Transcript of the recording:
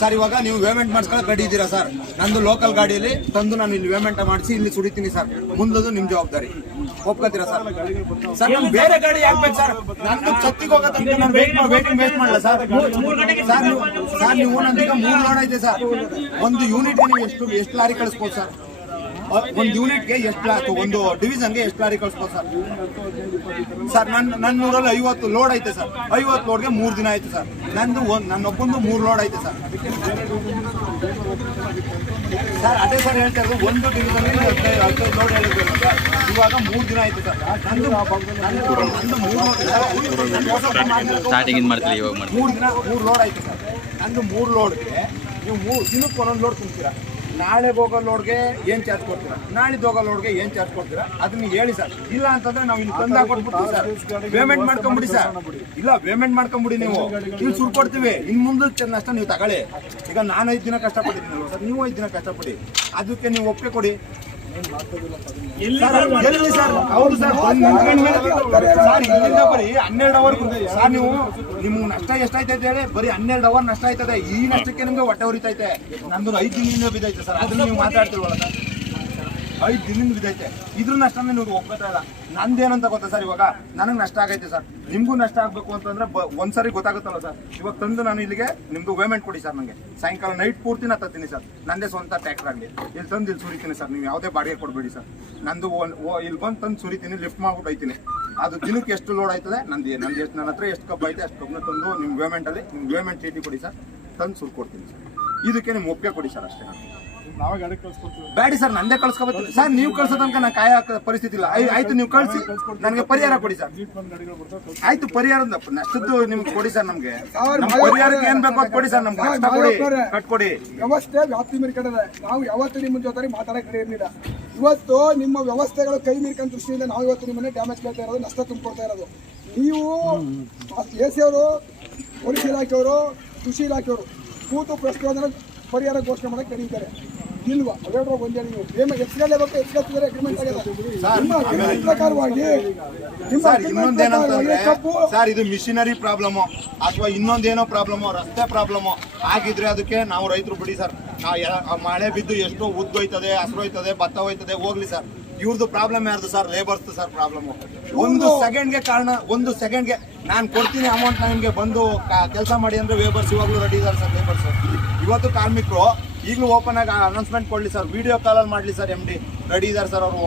Sir ಇವಾಗ ನೀವು payment ಮಾಡಿಸ್ಕೊಳ್ಳೋಕೆ ready ಇದ್ದೀರಾ ಸರ್? ನಂದು ಲೋಕಲ್ ಗಾಡಿಯಲ್ಲಿ ತಂದು ನಾನು ಇಲ್ಲಿ ಪೇಮೆಂಟ್ ಮಾಡಿಸಿ ಇಲ್ಲಿ ಸುಡಿತೀನಿ ಸರ್. ಮುಂದದು ನಿಮ್ ಜವಾಬ್ದಾರಿ. ಒಪ್ಕೋತೀರಾ ಸರ್? ಸರ್ ನಮ್ ಬೇರೆ ಗಾಡಿ ಯಾಕೆ ಸರ್? ನಂದು ಛತ್ತಿಗೆ ಹೋಗತ್ತೆ ನಾನು ವೇಟಿಂಗ್ ವೇಸ್ಟ್ ಮಾಡಲ್ಲ ಸರ್. ಸರ್ ನೀವು ನಂದೀಗ 3 ಲೋಡ್ ಐತೆ ಸರ್. ಒಂದು ಯೂನಿಟ್ಗೆ ನೀವು ಎಷ್ಟು ಲಾರಿ ಕಳಿಸ್ಬೋದು ಸರ್? ಒಂದು ಯೂನಿಟ್ಗೆ ಎಷ್ಟು, ಒಂದು ಡಿವಿಷನ್ಗೆ ಎಷ್ಟು ಲಾರಿ ಕಳಿಸ್ಬೋದು ಸರ್? ಸರ್ ನನ್ನ ಊರಲ್ಲಿ 50 ಲೋಡ್ ಐತೆ ಸರ್. 50 ಲೋಡ್ಗೆ 3 ದಿನ ಆಯ್ತು ಸರ್. ನನ್ನೊಬ್ಬಂದು 3 ಲೋಡ್ ಐತೆ ಸರ್. ಸರ್ ಅದೇ ಸರ್ ಹೇಳ್ತಾ ಇರೋದು, ಒಂದು ಡಿವಿಷನ್ಗೆ 15 ಲೋಡ್ ಹೇಳಿದ್ರು ಸರ್. ಇವಾಗ 3 ದಿನ ಆಯ್ತು ಸರ್. ನಂದು 3 ಲೋಡ್ ಆಯ್ತು ಸರ್. ನಂದು 3 ಲೋಡ್ಗೆ ನೀವು 3 ದಿನಕ್ಕೆ ಒಂದೊಂದು ಲೋಡ್ ತುಂಬ್ತೀರಾ. ನಾಳೆಗೆ ಹೋಗೋ ಲೋಡ್ಗೆ ಏನ್ ಚಾರ್ಜ್ ಕೊಡ್ತೀರಾ? ನಾಳಿದ್ದು ಹೋಗೋ ಲೋಡ್ಗೆ ಏನ್ ಚಾರ್ಜ್ ಕೊಡ್ತೀರಾ? ಅದನ್ನ ಹೇಳಿ ಸರ್. ಇಲ್ಲ ಅಂತಂದ್ರೆ ನಾವು ಇಲ್ಲಿ ತಂದು ಹಾಕೊಟ್ಬಿಡ್ತೀವಿ ಸರ್. ಪೇಮೆಂಟ್ ಮಾಡ್ಕೊಂಬಿಡಿ ಸರ್. ಇಲ್ಲ ಪೇಮೆಂಟ್ ಮಾಡ್ಕೊಂಬಿಡಿ, ನೀವು ಇಲ್ಲಿ ಸುಡ್ಕೊಡ್ತೀವಿ. ಇನ್ ಮುಂದೆ ನಷ್ಟ ನೀವು ತಗೊಳ್ಳಿ. ಈಗ ನಾನು 5 ದಿನ ಕಷ್ಟಪಟ್ಟಿದ್ದೀನಿ ಸರ್, ನೀವು 5 ದಿನ ಕಷ್ಟಪಡಿ. ಅದಕ್ಕೆ ನೀವು ಒಪ್ಪಿಗೆ ಕೊಡಿ. ಎಲ್ಲಿ ಸರ್? ಹೌದು ಸರ್, ಸರ್ ಇಲ್ಲಿಂದ ಬರೀ 12 ಅವರ್ ಸರ್. ನಿಮ್ಗೆ ನಷ್ಟ ಎಷ್ಟಾಯ್ತೈತೆ ಹೇಳಿ? ಬರೀ 12 ಅವರ್ ನಷ್ಟ ಆಯ್ತದೆ. ಈ ನಷ್ಟಕ್ಕೆ ನಿಮ್ಗೆ ಹೊಟ್ಟೆ ಉರಿತೈತೆ. ನಂದು 5 ದಿನದಿಂದ ಬಿದ್ದೈತೆ ಸರ್. ಅದನ್ನ ನೀವು ಮಾತಾಡ್ತಿಲ್ವಲ್ಲ ಸರ್? 5 ದಿನದಿಂದ ಬಿದ್ದೈತೆ. ಇದ್ರ ನಷ್ಟನೇ ನೀವು ಒಪ್ಕೋತಾ ಇಲ್ಲ. ನಂದೇನಂತ ಗೊತ್ತಾ ಸರ್? ಇವಾಗ ನನಗೆ ನಷ್ಟ ಆಗೈತೆ ಸರ್, ನಿಮ್ಗೂ ನಷ್ಟ ಆಗ್ಬೇಕು ಅಂತಂದ್ರೆ ಒಂದ್ಸರಿ ಗೊತ್ತಾಗುತ್ತಲ್ಲ ಸರ್. ಇವಾಗ ತಂದು ನಾನು ಇಲ್ಲಿಗೆ ನಿಮ್ದು ಪೇಮೆಂಟ್ ಕೊಡಿ ಸರ್. ನನಗೆ ಸಾಯಂಕಾಲ ನೈಟ್ ಪೂರ್ತಿನ ತತ್ತೀನಿ ಸರ್. ನಂದೇ ಸ್ವಂತ ಟ್ಯಾಕ್ಟರ್ ಆಗಲಿ. ಇಲ್ಲಿ ತಂದು ಇಲ್ಲಿ ಸುರಿತೀನಿ ಸರ್. ನೀವು ಯಾವುದೇ ಬಾಡಿಗೆ ಕೊಡಬೇಡಿ ಸರ್. ನಂದು ಇಲ್ಲಿ ಬಂದು ತಂದು ಸುರಿತೀನಿ, ಲಿಫ್ಟ್ ಮಾಡ್ಬಿಟ್ಟು ಹೋಯ್ತೀನಿ. ಅದು ದಿನಕ್ಕೆ ಎಷ್ಟು ಲೋಡ್ ಆಯ್ತದೆ, ನಂದು ಎಷ್ಟು, ನನ್ನ ಹತ್ರ ಎಷ್ಟು ಕಬ್ಬು ಐತೆ ಅಷ್ಟು ಕಬ್ಬನ್ನ ತಂದು ನಿಮ್ಮ ಪೇಮೆಂಟಲ್ಲಿ ನಿಮ್ಮ ಪೇಮೆಂಟ್ ಚೀಟಿ ಕೊಡಿ ಸರ್. ತಂದು ಸುರು ಕೊಡ್ತೀನಿ ಸರ್. ಇದಕ್ಕೆ ನಿಮ್ಮ ಒಪ್ಪಿಗೆ ಕೊಡಿ ಸರ್, ಅಷ್ಟೇ. ನಾವೇ ಗಾಡಿ ಕಳ್ಸ್ಕೊಡ್ತೀವಿ. ಬೇಡಿ ಸರ್, ನಂದೇ ಕಳ್ಸ್ಕೊಬೇಕು ಸರ್. ನೀವು ಕಳ್ಸೋ ತನಕ ನಾನು ಕಾಯ ಪರಿಸ್ಥಿತಿ ಇಲ್ಲ. ಆಯ್ತು, ನೀವು ಕಳಿಸಿ, ನನಗೆ ಪರಿಹಾರ ಕೊಡಿ ಸರ್. ಆಯ್ತು, ಪರಿಹಾರ ನಷ್ಟದ್ದು ನಿಮ್ಗೆ ಕೊಡಿ ಸರ್. ನಮ್ಗೆ ಪರಿಹಾರಕ್ಕೆ ಏನ್ ಬೇಕು ಅದು ಕೊಡಿ ಸರ್. ನಮ್ಗೆ ಕಟ್ಕೊಡಿ. ವ್ಯವಸ್ಥೆ ವ್ಯಾಪ್ತಿ ಮೀರ್ಕೊಂಡಿದೆ. ನಾವು ಯಾವತ್ತೂ ನಿಮ್ಮ ಜೊತೆ ಮಾತಾಡಕ್ ರೆಡಿ ಇರಲಿಲ್ಲ. ಇವತ್ತು ನಿಮ್ಮ ವ್ಯವಸ್ಥೆಗಳು ಕೈ ಮೀರ್ಕೊಂಡ ದೃಷ್ಟಿಯಿಂದ ನಾವು ಇವತ್ತು ನಿಮ್ಮನ್ನೇ ಡ್ಯಾಮೇಜ್ ಕೇಳ್ತಾ ಇರೋದು, ನಷ್ಟ ತುಂಬಿಕೊಡ್ತಾ ಇರೋದು. ನೀವು AC ಅವರು, ಪೊಲೀಸ್ ಇಲಾಖೆಯವರು, ಕೃಷಿ ಇಲಾಖೆಯವರು ಕೂತು ಪ್ರಶ್ನೆ ಪರಿಹಾರ ಘೋಷಣೆ ಮಾಡಕ್ಕೆ ನಡೀತಾರೆ ಇಲ್ವಾ? ಅವೆರಡರ ಒಂದೇ. ನೀವು ಎಕ್ಸ್ಗಲೇಬೇಕು, ಎಕ್ಸ್ಗತ್ತಿದ್ದಾರೆ ಅಗ್ರಿಮೆಂಟ್ ಆಗಿದೆ. ನಿಮ್ಮ ಅಗ್ರಿಮೆಂಟ್ ಪ್ರಕಾರವಾಗಿ ಇನ್ನೊಂದೇನಂತಂದ್ರೆ ಸರ್, ಇದು ಮಿಷಿನರಿ ಪ್ರಾಬ್ಲಮ್ ಅಥವಾ ಇನ್ನೊಂದೇನೋ ಪ್ರಾಬ್ಲಮ್, ರಸ್ತೆ ಪ್ರಾಬ್ಲಮ್ ಆಗಿದ್ರೆ ಅದಕ್ಕೆ ನಾವು ರೈತರು ಬಿಡಿ ಸರ್. ನಾವು ಮಳೆ ಬಿದ್ದು ಎಷ್ಟೋ ಉದ್ದೋಯ್ತದೆ, ಹಸ್ರೋಯ್ತದೆ, ಭತ್ತ ಹೋಯ್ತದೆ, ಹೋಗ್ಲಿ ಸರ್. ಇವ್ರದ್ದು ಪ್ರಾಬ್ಲಮ್ ಯಾರ್ದು ಸರ್? Labours sir problem. 1 ಸೆಕೆಂಡ್ಗೆ ಕಾರಣ, 1 ಸೆಕೆಂಡ್ಗೆ ನಾನು ಕೊಡ್ತೀನಿ ಅಮೌಂಟ್, ನಿಮಗೆ ಬಂದು ಕೆಲಸ ಮಾಡಿ ಅಂದ್ರೆ ಲೇಬರ್ಸ್ ಇವಾಗಲೂ ರೆಡಿ ಇದ್ದಾರೆ ಸರ್. ಲೇಬರ್ಸ್ ಇವತ್ತು ಕಾರ್ಮಿಕರು ಈಗಲೂ ಓಪನ್ ಆಗಿ ಅನೌನ್ಸ್ಮೆಂಟ್ ಕೊಡ್ಲಿ ಸರ್, ವಿಡಿಯೋ ಕಾಲಲ್ಲಿ ಮಾಡಲಿ ಸರ್. MD ರೆಡಿ ಇದ್ದಾರೆ ಸರ್ ಅವರು.